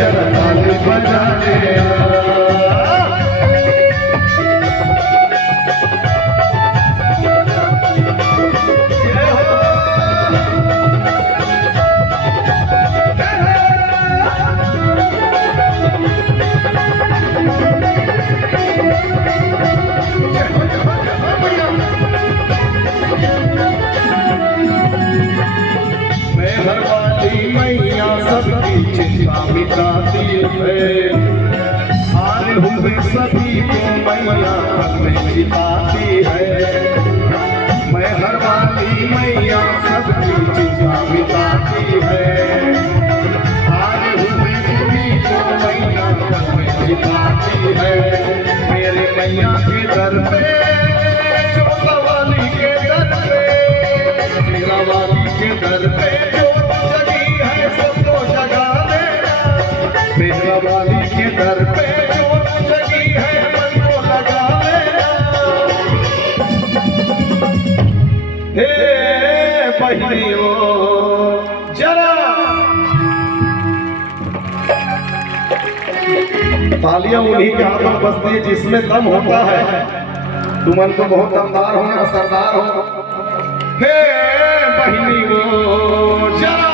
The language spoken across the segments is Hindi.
जरा ताली बजा देना। मैया सबकी चिंता मिटाती है, हारे हुए सभी को मैया में जिताती है। मैं हर वाली मैया सबकी चिंता मिटाती है, हारे हुए सभी को मैया में जिताती है। मेरे मैया के दर पे, चोला वाली के दर पे, मेरा वाली के दर पे वाली के दर पे जोत जगी है, मन को लगा लेना। हे बहनियों जरा तालियां उन्हीं के हाथों में बजती है जिसमें दम होता है। तुमन तो बहुत दमदार हो या सरदार हो। हे बहनियों जरा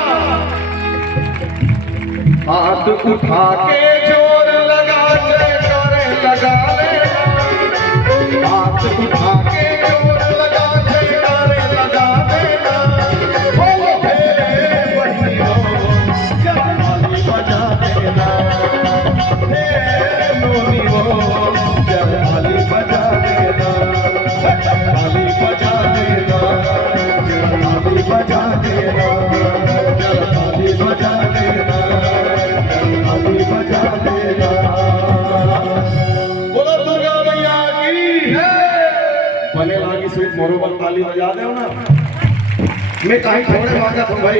हाथ उठा के जोर लगा जयकारे लगा लेना। हाथ उठा के जोर लगा जयकारे लगा देना। बोलो हे बहनियों जरा ताली बजा देना। हे मोनियो जरा ताली बजा देना। ताली बजा देना, जरा ताली बजा देना, जरा ताली बजा देना, बजा देना। बोलो दुर्गा मैया की है। बने लागी स्वीट मोरो ताली बजा दे ना। मैं कहीं छोड़े मांगा तुम भाई।